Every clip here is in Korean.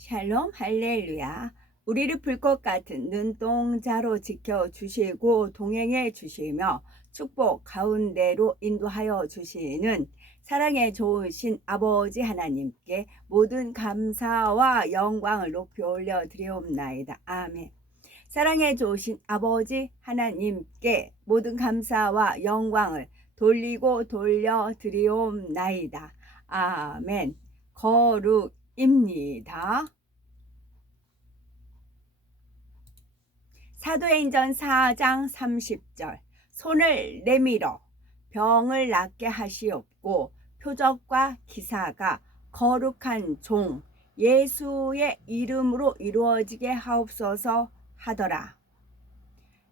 샬롬 할렐루야. 우리를 불꽃 같은 눈동자로 지켜주시고 동행해 주시며 축복 가운데로 인도하여 주시는 사랑에 좋으신 아버지 하나님께 모든 감사와 영광을 높이 올려 드리옵나이다. 아멘. 사랑에 좋으신 아버지 하나님께 모든 감사와 영광을 돌리고 돌려 드리옵나이다. 아멘. 거룩입니다. 사도행전 4장 30절 손을 내밀어 병을 낫게 하시옵고 표적과 기사가 거룩한 종 예수의 이름으로 이루어지게 하옵소서 하더라.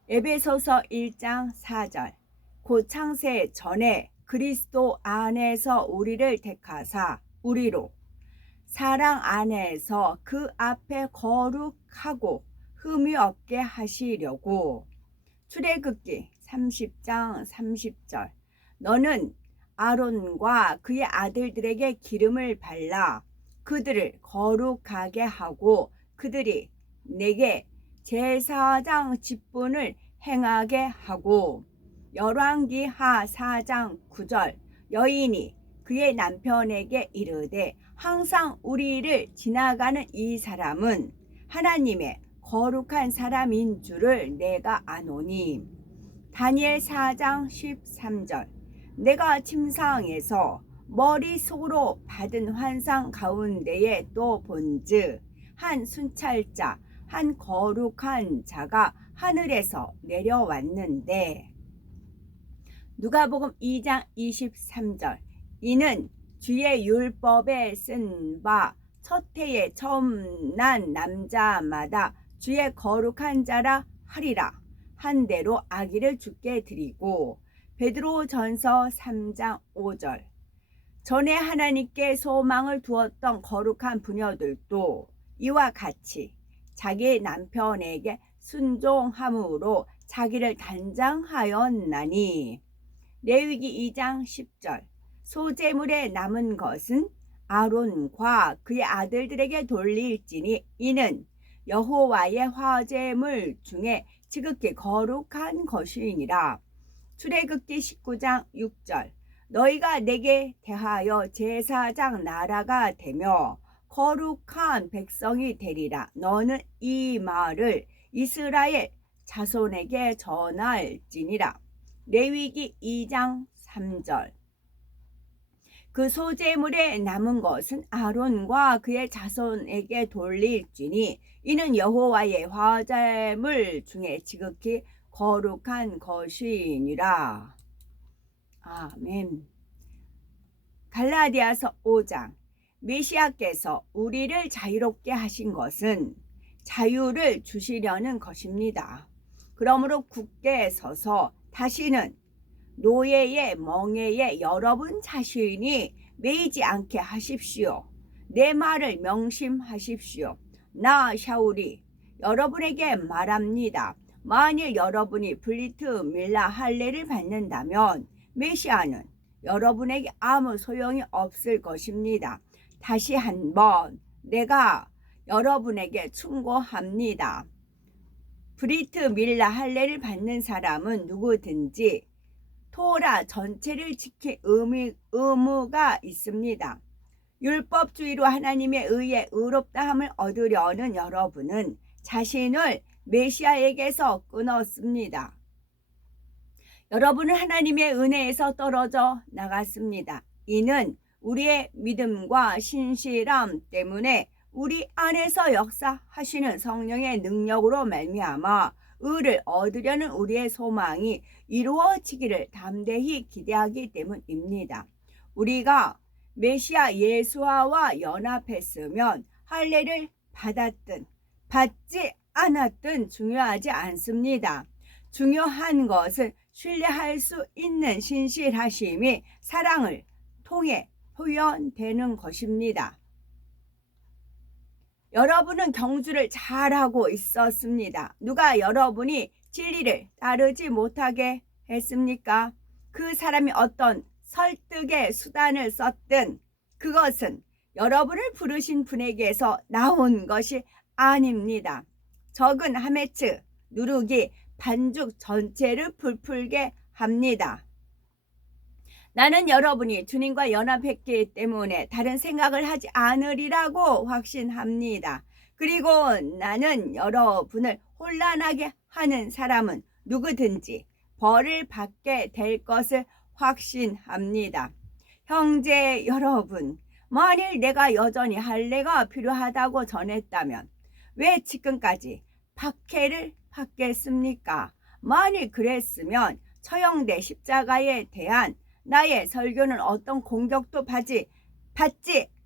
에베소서 1장 4절 곧 창세 전에 그리스도 안에서 우리를 택하사 우리로 사랑 안에서 그 앞에 거룩하고 흠이 없게 하시려고. 출애굽기 30장 30절 너는 아론과 그의 아들들에게 기름을 발라 그들을 거룩하게 하고 그들이 내게 제사장 직분을 행하게 하고. 열왕기하 4장 9절 여인이 그의 남편에게 이르되 항상 우리를 지나가는 이 사람은 하나님의 거룩한 사람인 줄을 내가 아노니. 다니엘 4장 13절 내가 침상에서 머릿속으로 받은 환상 가운데에 또 본즉 한 순찰자 한 거룩한 자가 하늘에서 내려왔는데. 누가복음 2장 23절 이는 주의 율법에 쓴 바 첫 해에 처음 난 남자마다 주의 거룩한 자라 하리라 한 대로 아기를 주께 드리고. 베드로전서 3장 5절 전에 하나님께 소망을 두었던 거룩한 부녀들도 이와 같이 자기 남편에게 순종함으로 자기를 단장하였나니. 레위기 2장 10절 소제물에 남은 것은 아론과 그의 아들들에게 돌릴지니 이는 여호와의 화제물 중에 지극히 거룩한 것이니라. 출애굽기 19장 6절 너희가 내게 대하여 제사장 나라가 되며 거룩한 백성이 되리라. 너는 이 말을 이스라엘 자손에게 전할지니라. 레위기 2장 3절 그 소제물에 남은 것은 아론과 그의 자손에게 돌릴지니 이는 여호와의 화제물 중에 지극히 거룩한 것이니라. 아멘. 갈라디아서 5장 메시아께서 우리를 자유롭게 하신 것은 자유를 주시려는 것입니다. 그러므로 굳게 서서 다시는 노예의 멍에에 여러분 자신이 매이지 않게 하십시오. 내 말을 명심하십시오. 나 샤울이 여러분에게 말합니다. 만일 여러분이 블리트 밀라 할례를 받는다면 메시아는 여러분에게 아무 소용이 없을 것입니다. 다시 한번 내가 여러분에게 충고합니다. 브리트 밀라 할례를 받는 사람은 누구든지 토라 전체를 지킬 의무가 있습니다. 율법주의로 하나님의 의에 의롭다함을 얻으려는 여러분은 자신을 메시아에게서 끊었습니다. 여러분은 하나님의 은혜에서 떨어져 나갔습니다. 이는 우리의 믿음과 신실함 때문에 우리 안에서 역사하시는 성령의 능력으로 말미암아 의를 얻으려는 우리의 소망이 이루어지기를 담대히 기대하기 때문입니다. 우리가 메시아 예수와와 연합했으면 할례를 받았든 받지 않았든 중요하지 않습니다. 중요한 것은 신뢰할 수 있는 신실하심이 사랑을 통해 표현되는 것입니다. 여러분은 경주를 잘하고 있었습니다. 누가 여러분이 진리를 따르지 못하게 했습니까? 그 사람이 어떤 설득의 수단을 썼든 그것은 여러분을 부르신 분에게서 나온 것이 아닙니다. 적은 하메츠, 누룩이 반죽 전체를 불풀게 합니다. 나는 여러분이 주님과 연합했기 때문에 다른 생각을 하지 않으리라고 확신합니다. 그리고 나는 여러분을 혼란하게 하는 사람은 누구든지 벌을 받게 될 것을 확신합니다. 형제 여러분, 만일 내가 여전히 할례가 필요하다고 전했다면 왜 지금까지 박해를 받겠습니까? 만일 그랬으면 처형된 십자가에 대한 나의 설교는 어떤 공격도 받지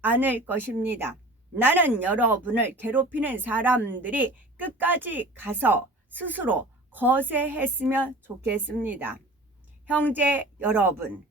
않을 것입니다. 나는 여러분을 괴롭히는 사람들이 끝까지 가서 스스로 거세했으면 좋겠습니다. 형제 여러분,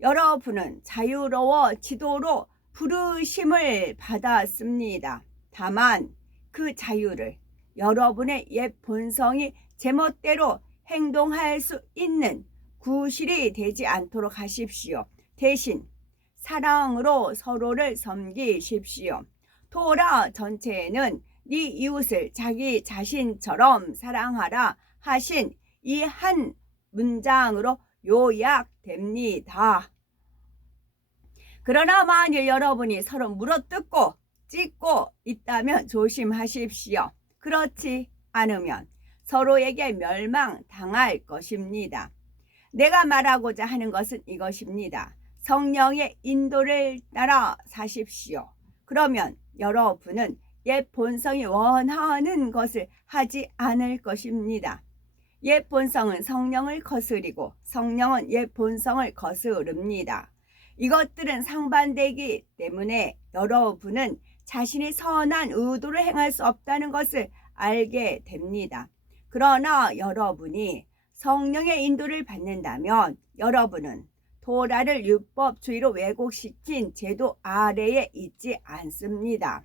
여러분은 자유로워지도록 부르심을 받았습니다. 다만 그 자유를 여러분의 옛 본성이 제멋대로 행동할 수 있는 구실이 되지 않도록 하십시오. 대신 사랑으로 서로를 섬기십시오. 토라 전체에는 네 이웃을 자기 자신처럼 사랑하라 하신 이 한 문장으로 요약됩니다. 그러나 만일 여러분이 서로 물어뜯고 찢고 있다면 조심하십시오. 그렇지 않으면 서로에게 멸망당할 것입니다. 내가 말하고자 하는 것은 이것입니다. 성령의 인도를 따라 사십시오. 그러면 여러분은 옛 본성이 원하는 것을 하지 않을 것입니다. 옛 본성은 성령을 거스리고 성령은 옛 본성을 거스릅니다. 이것들은 상반되기 때문에 여러분은 자신이 선한 의도를 행할 수 없다는 것을 알게 됩니다. 그러나 여러분이 성령의 인도를 받는다면 여러분은 토라를 율법주의로 왜곡시킨 제도 아래에 있지 않습니다.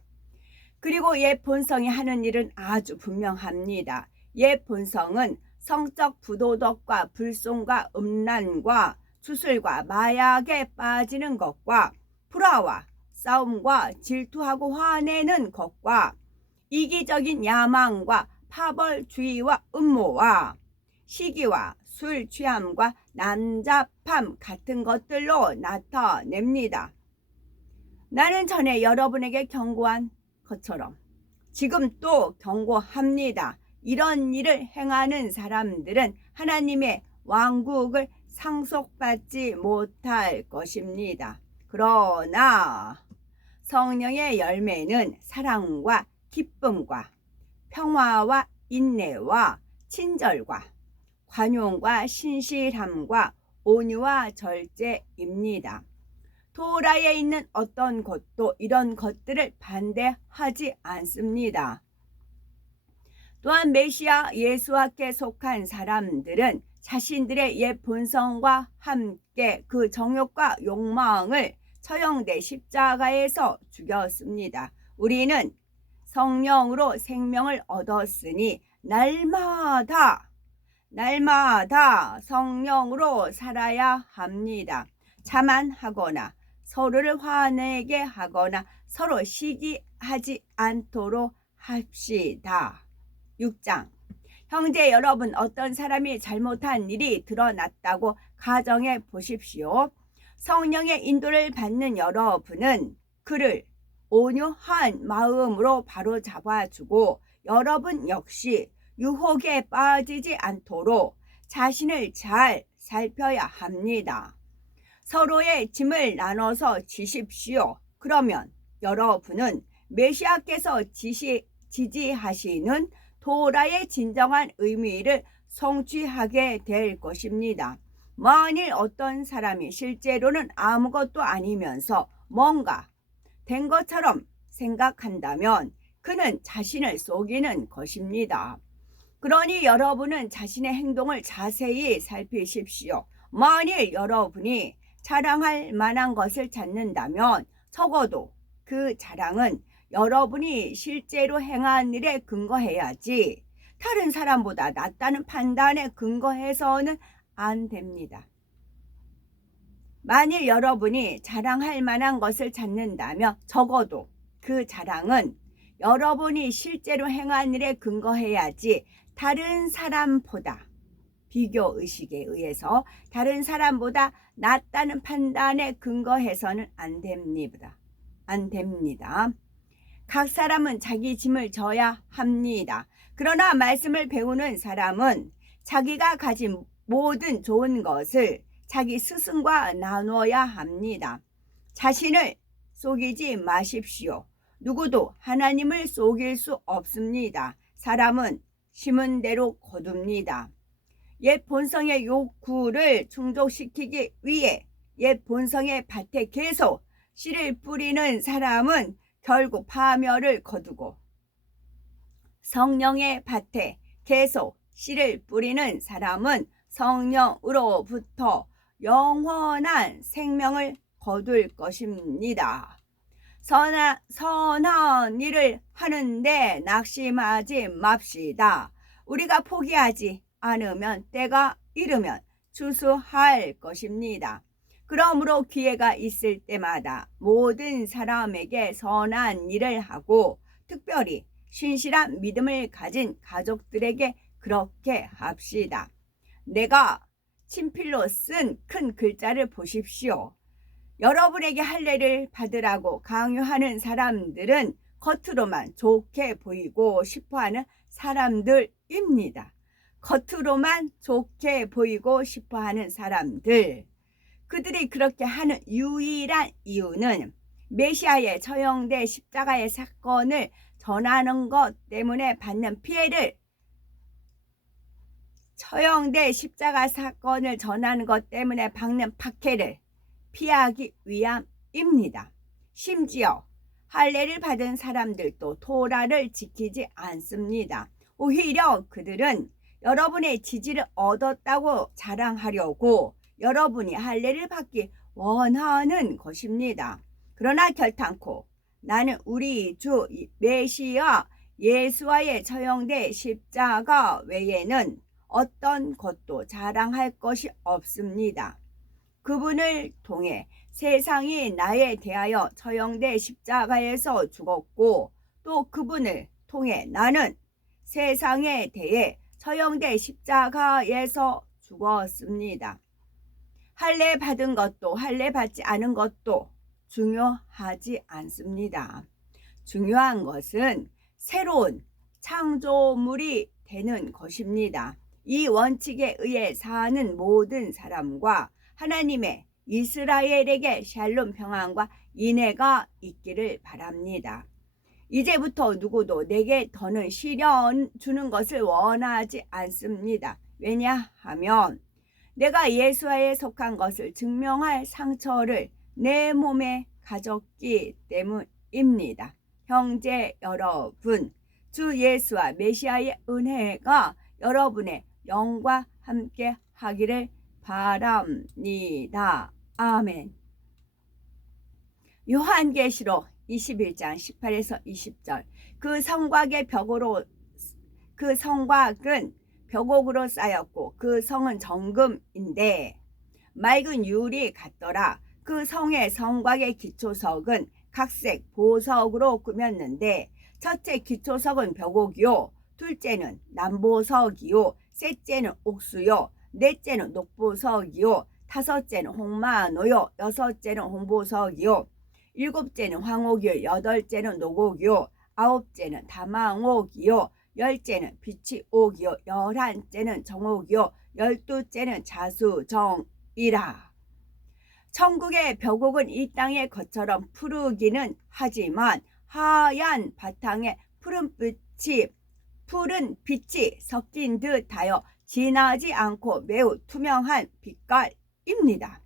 그리고 옛 본성이 하는 일은 아주 분명합니다. 옛 본성은 성적 부도덕과 불송과 음란과 주술과 마약에 빠지는 것과 불화와 싸움과 질투하고 화내는 것과 이기적인 야망과 파벌주의와 음모와 시기와 술 취함과 난잡함 같은 것들로 나타냅니다. 나는 전에 여러분에게 경고한 것처럼 지금 또 경고합니다. 이런 일을 행하는 사람들은 하나님의 왕국을 상속받지 못할 것입니다. 그러나 성령의 열매는 사랑과 기쁨과 평화와 인내와 친절과 관용과 신실함과 온유와 절제입니다. 토라에 있는 어떤 것도 이런 것들을 반대하지 않습니다. 또한 메시아 예수와께 속한 사람들은 자신들의 옛 본성과 함께 그 정욕과 욕망을 처형된 십자가에서 죽였습니다. 우리는 성령으로 생명을 얻었으니 날마다 성령으로 살아야 합니다. 자만하거나 서로를 화내게 하거나 서로 시기하지 않도록 합시다. 6장. 형제 여러분, 어떤 사람이 잘못한 일이 드러났다고 가정해 보십시오. 성령의 인도를 받는 여러분은 그를 온유한 마음으로 바로잡아주고 여러분 역시 유혹에 빠지지 않도록 자신을 잘 살펴야 합니다. 서로의 짐을 나눠서 지십시오. 그러면 여러분은 메시아께서 지지하시는 토라의 진정한 의미를 성취하게 될 것입니다. 만일 어떤 사람이 실제로는 아무것도 아니면서 뭔가 된 것처럼 생각한다면 그는 자신을 속이는 것입니다. 그러니 여러분은 자신의 행동을 자세히 살피십시오. 만일 여러분이 자랑할 만한 것을 찾는다면 적어도 그 자랑은 여러분이 실제로 행한 일에 근거해야지 다른 사람보다 낫다는 판단에 근거해서는 안 됩니다. 만일 여러분이 자랑할 만한 것을 찾는다면 적어도 그 자랑은 여러분이 실제로 행한 일에 근거해야지 다른 사람보다 비교의식에 의해서 다른 사람보다 낫다는 판단에 근거해서는 안 됩니다. 안 됩니다. 각 사람은 자기 짐을 져야 합니다. 그러나 말씀을 배우는 사람은 자기가 가진 모든 좋은 것을 자기 스승과 나누어야 합니다. 자신을 속이지 마십시오. 누구도 하나님을 속일 수 없습니다. 사람은 심은 대로 거둡니다. 옛 본성의 욕구를 충족시키기 위해 옛 본성의 밭에 계속 씨를 뿌리는 사람은 결국 파멸을 거두고, 성령의 밭에 계속 씨를 뿌리는 사람은 성령으로부터 영원한 생명을 거둘 것입니다. 선한 일을 하는데 낙심하지 맙시다. 우리가 포기하지 않으면 때가 이르면 추수할 것입니다. 그러므로 기회가 있을 때마다 모든 사람에게 선한 일을 하고 특별히 신실한 믿음을 가진 가족들에게 그렇게 합시다. 내가 친필로 쓴 큰 글자를 보십시오. 여러분에게 할례를 받으라고 강요하는 사람들은 겉으로만 좋게 보이고 싶어하는 사람들입니다. 겉으로만 좋게 보이고 싶어하는 사람들. 그들이 그렇게 하는 유일한 이유는 메시아의 처형돼 십자가의 사건을 전하는 것 때문에 받는 피해를, 처형돼 십자가 사건을 전하는 것 때문에 받는 박해를 피하기 위함입니다. 심지어 할례를 받은 사람들도 토라를 지키지 않습니다. 오히려 그들은 여러분의 지지를 얻었다고 자랑하려고 여러분이 할례를 받기 원하는 것입니다. 그러나 결단코 나는 우리 주 메시아 예수와의 처형돼 십자가 외에는 어떤 것도 자랑할 것이 없습니다. 그분을 통해 세상이 나에 대하여 처형돼 십자가에서 죽었고 또 그분을 통해 나는 세상에 대해 처형돼 십자가에서 죽었습니다. 할례 받은 것도 할례 받지 않은 것도 중요하지 않습니다. 중요한 것은 새로운 창조물이 되는 것입니다. 이 원칙에 의해 사는 모든 사람과 하나님의 이스라엘에게 샬롬 평안과 인애가 있기를 바랍니다. 이제부터 누구도 내게 더는 시련 주는 것을 원하지 않습니다. 왜냐하면 내가 예수와에 속한 것을 증명할 상처를 내 몸에 가졌기 때문입니다. 형제 여러분, 주 예수와 메시아의 은혜가 여러분의 영과 함께 하기를 바랍니다. 아멘. 요한계시록 21장 18에서 20절. 그 성곽은 벽옥으로 쌓였고 그 성은 정금인데 맑은 유리 같더라. 그 성의 성곽의 기초석은 각색 보석으로 꾸몄는데 첫째 기초석은 벽옥이요, 둘째는 남보석이요, 셋째는 옥수요, 넷째는 녹보석이요, 다섯째는 홍마노요, 여섯째는 홍보석이요, 일곱째는 황옥이요, 여덟째는 녹옥이요, 아홉째는 다망옥이요, 열째는 비치옥이요, 열한째는 정옥이요, 열두째는 자수정이라. 천국의 벽옥은 이 땅의 것처럼 푸르기는 하지만 하얀 바탕에 푸른 빛이 섞인 듯하여 진하지 않고 매우 투명한 빛깔입니다.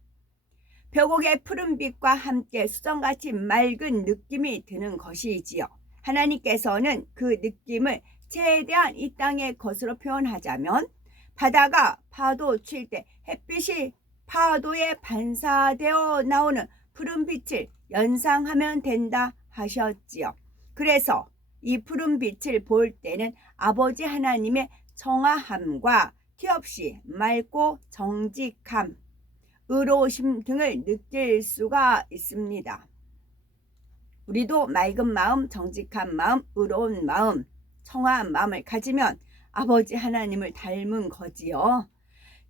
벽옥의 푸른빛과 함께 수정같이 맑은 느낌이 드는 것이지요. 하나님께서는 그 느낌을 최대한 이 땅의 것으로 표현하자면 바다가 파도 칠 때 햇빛이 파도에 반사되어 나오는 푸른빛을 연상하면 된다 하셨지요. 그래서 이 푸른빛을 볼 때는 아버지 하나님의 청아함과 티없이 맑고 정직함, 의로우심 등을 느낄 수가 있습니다. 우리도 맑은 마음, 정직한 마음, 의로운 마음, 청아한 마음을 가지면 아버지 하나님을 닮은 거지요.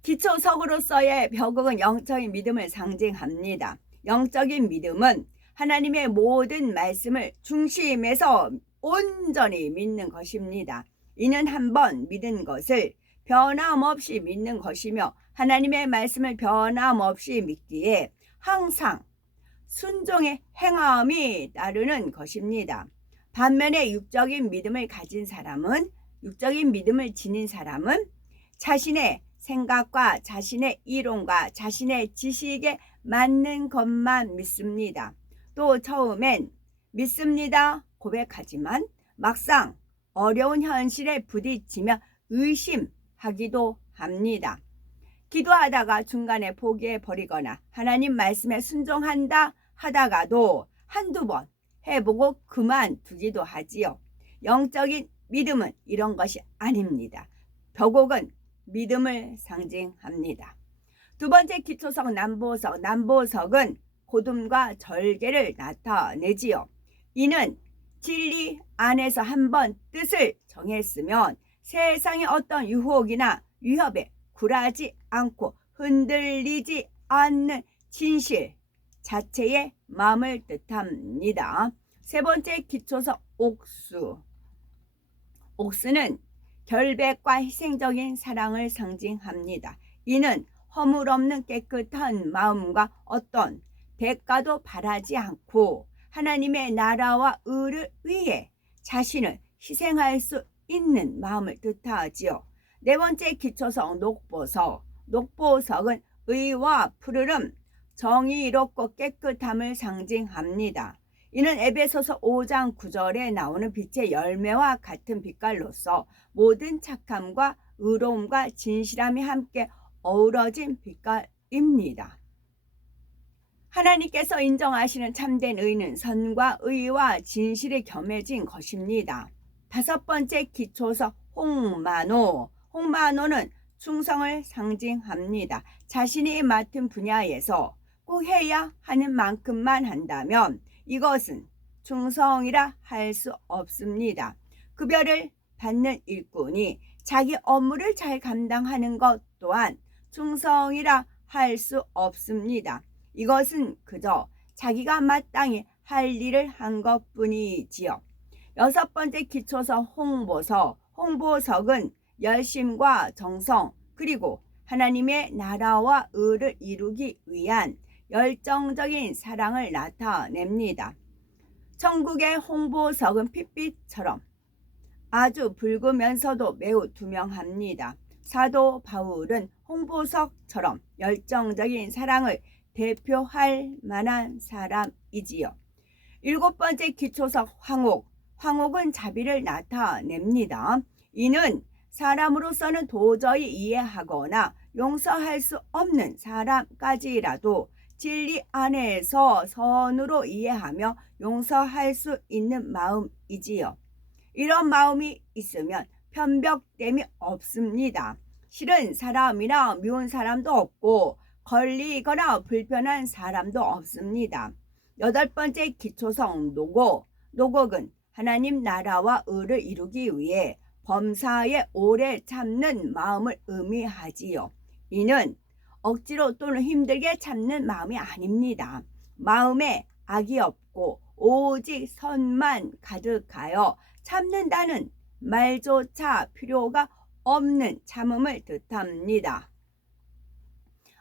기초석으로서의 벽옥은 영적인 믿음을 상징합니다. 영적인 믿음은 하나님의 모든 말씀을 중심에서 온전히 믿는 것입니다. 이는 한번 믿은 것을 변함없이 믿는 것이며 하나님의 말씀을 변함없이 믿기에 항상 순종의 행함이 따르는 것입니다. 반면에 육적인 믿음을 지닌 사람은 자신의 생각과 자신의 이론과 자신의 지식에 맞는 것만 믿습니다. 또 처음엔 믿습니다 고백하지만 막상 어려운 현실에 부딪히며 의심하기도 합니다. 기도하다가 중간에 포기해버리거나 하나님 말씀에 순종한다 하다가도 한두 번 해보고 그만두기도 하지요. 영적인 믿음은 이런 것이 아닙니다. 벽옥은 믿음을 상징합니다. 두 번째 기초석 남보석. 남보석은 고둠과 절개를 나타내지요. 이는 진리 안에서 한번 뜻을 정했으면 세상의 어떤 유혹이나 위협에 굴하지 않고 흔들리지 않는 진실 자체의 마음을 뜻합니다. 세 번째 기초석 옥수. 옥수는 결백과 희생적인 사랑을 상징합니다. 이는 허물 없는 깨끗한 마음과 어떤 대가도 바라지 않고 하나님의 나라와 의를 위해 자신을 희생할 수 있는 마음을 뜻하지요. 네 번째 기초석 녹보석. 녹보석은 의와 푸르름, 정의롭고 깨끗함을 상징합니다. 이는 에베소서 5장 9절에 나오는 빛의 열매와 같은 빛깔로서 모든 착함과 의로움과 진실함이 함께 어우러진 빛깔입니다. 하나님께서 인정하시는 참된 의는 선과 의와 진실이 겸해진 것입니다. 다섯 번째 기초석 홍마노. 홍마노는 충성을 상징합니다. 자신이 맡은 분야에서 꼭 해야 하는 만큼만 한다면 이것은 충성이라 할 수 없습니다. 급여를 받는 일꾼이 자기 업무를 잘 감당하는 것 또한 충성이라 할 수 없습니다. 이것은 그저 자기가 마땅히 할 일을 한 것뿐이지요. 여섯 번째 기초석 홍보석. 홍보석은 열심과 정성 그리고 하나님의 나라와 의를 이루기 위한 열정적인 사랑을 나타냅니다. 천국의 홍보석은 핏빛처럼 아주 붉으면서도 매우 투명합니다. 사도 바울은 홍보석처럼 열정적인 사랑을 대표할 만한 사람이지요. 일곱 번째 기초석 황옥. 황옥은 자비를 나타냅니다. 이는 사람으로서는 도저히 이해하거나 용서할 수 없는 사람까지라도 진리 안에서 선으로 이해하며 용서할 수 있는 마음이지요. 이런 마음이 있으면 편벽됨이 없습니다. 싫은 사람이나 미운 사람도 없고 걸리거나 불편한 사람도 없습니다. 여덟 번째 기초석 노곡. 노곡은 하나님 나라와 의를 이루기 위해 범사에 오래 참는 마음을 의미하지요. 이는 억지로 또는 힘들게 참는 마음이 아닙니다. 마음에 악이 없고 오직 선만 가득하여 참는다는 말조차 필요가 없는 참음을 뜻합니다.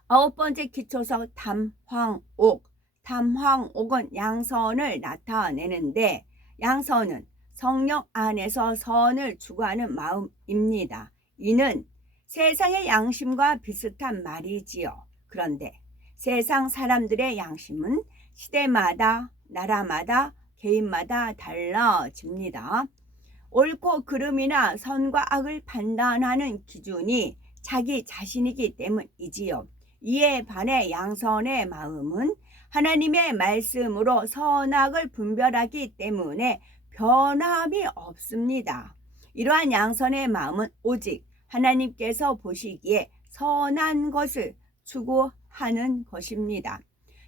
아홉 번째 기초석 탐황옥. 탐황옥은 양선을 나타내는데 양선은 성령 안에서 선을 추구하는 마음입니다. 이는 세상의 양심과 비슷한 말이지요. 그런데 세상 사람들의 양심은 시대마다 나라마다 개인마다 달라집니다. 옳고 그름이나 선과 악을 판단하는 기준이 자기 자신이기 때문이지요. 이에 반해 양선의 마음은 하나님의 말씀으로 선악을 분별하기 때문에 변함이 없습니다. 이러한 양선의 마음은 오직 하나님께서 보시기에 선한 것을 추구하는 하는 것입니다.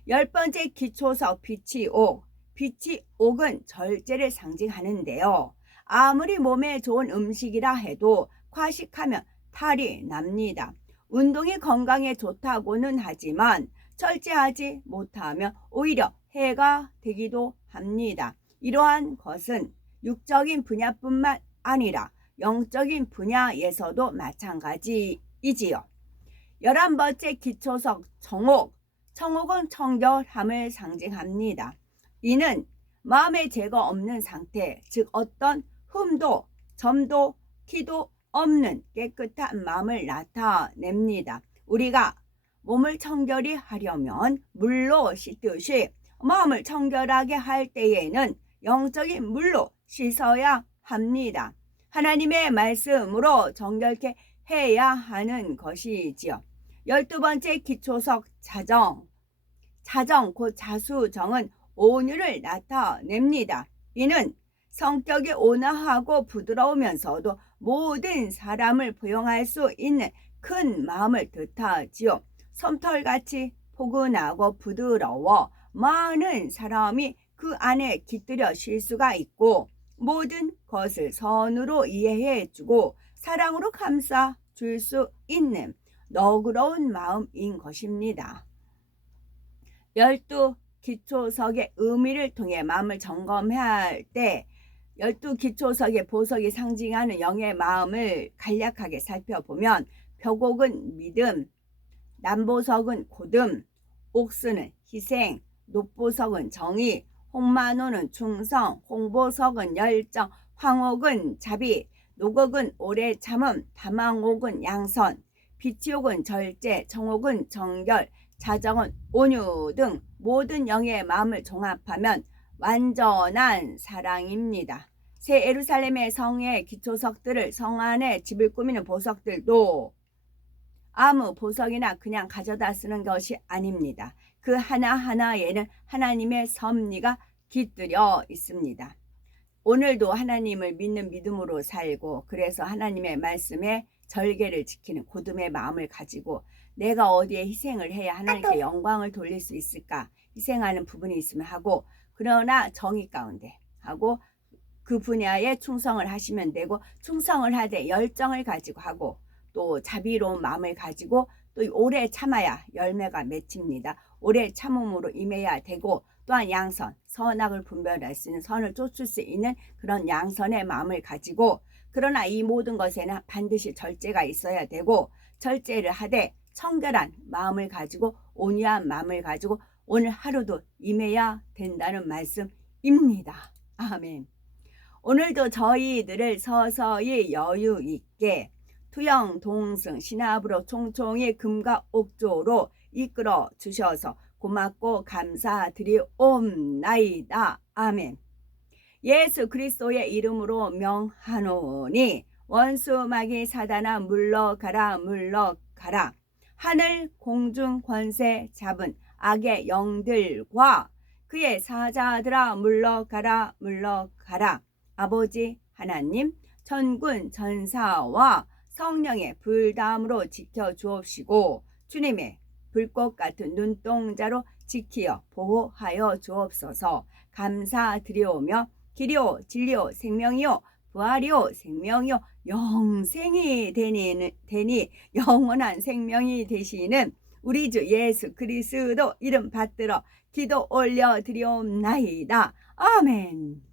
10번째 기초석 빛이 옥. 빛이 옥은 절제를 상징하는데요. 아무리 몸에 좋은 음식이라 해도 과식하면 탈이 납니다. 운동이 건강에 좋다고는 하지만 절제하지 못하면 오히려 해가 되기도 합니다. 이러한 것은 육적인 분야뿐만 아니라 영적인 분야에서도 마찬가지이지요. 11번째 기초석 정옥. 정옥은 청결함을 상징합니다. 이는 마음에 죄가 없는 상태, 즉 어떤 흠도 점도 티도 없는 깨끗한 마음을 나타냅니다. 우리가 몸을 청결히 하려면 물로 씻듯이 마음을 청결하게 할 때에는 영적인 물로 씻어야 합니다. 하나님의 말씀으로 정결케 해야 하는 것이지요. 12번째 기초석 자정. 자정 곧 자수정은 온유를 나타냅니다. 이는 성격이 온화하고 부드러우면서도 모든 사람을 포용할 수 있는 큰 마음을 뜻하지요. 솜털같이 포근하고 부드러워 많은 사람이 그 안에 깃들여 쉴 수가 있고 모든 것을 선으로 이해해주고 사랑으로 감싸 줄 수 있는 너그러운 마음인 것입니다. 12기초석의 의미를 통해 마음을 점검할 때 12기초석의 보석이 상징하는 영의 마음을 간략하게 살펴보면 벽옥은 믿음, 남보석은 고듬, 옥수는 희생, 녹보석은 정의, 홍마노는 충성, 홍보석은 열정, 황옥은 자비, 녹옥은 오래 참음, 다망옥은 양선, 빛이옥은 절제, 정옥은 정결, 자정은 온유 등 모든 영의 마음을 종합하면 완전한 사랑입니다. 새 예루살렘의 성의 기초석들을 성 안에 집을 꾸미는 보석들도 아무 보석이나 그냥 가져다 쓰는 것이 아닙니다. 그 하나하나에는 하나님의 섭리가 깃들여 있습니다. 오늘도 하나님을 믿는 믿음으로 살고 그래서 하나님의 말씀에 절개를 지키는 고듬의 마음을 가지고 내가 어디에 희생을 해야 하나님께 영광을 돌릴 수 있을까 희생하는 부분이 있으면 하고 그러나 정의 가운데 하고 그 분야에 충성을 하시면 되고 충성을 하되 열정을 가지고 하고 또 자비로운 마음을 가지고 또 오래 참아야 열매가 맺힙니다. 오래 참음으로 임해야 되고 또한 양선, 선악을 분별할 수 있는 선을 쫓을 수 있는 그런 양선의 마음을 가지고 그러나 이 모든 것에는 반드시 절제가 있어야 되고 절제를 하되 청결한 마음을 가지고 온유한 마음을 가지고 오늘 하루도 임해야 된다는 말씀입니다. 아멘. 오늘도 저희들을 서서히 여유 있게 투영 동승 신압으로 총총히 금과 옥조로 이끌어 주셔서 고맙고 감사드리옵나이다. 아멘. 예수 그리스도의 이름으로 명하노니 원수마귀 사단아 물러가라 물러가라. 하늘 공중 권세 잡은 악의 영들과 그의 사자들아 물러가라 물러가라. 아버지 하나님 천군 천사와 성령의 불담으로 지켜주옵시고 주님의 불꽃 같은 눈동자로 지키어 보호하여 주옵소서. 감사드리오며 길이요 진리요 생명이요 부활이요 생명이요 영생이 되니 영원한 생명이 되시는 우리 주 예수 그리스도 이름 받들어 기도 올려드리옵나이다. 아멘.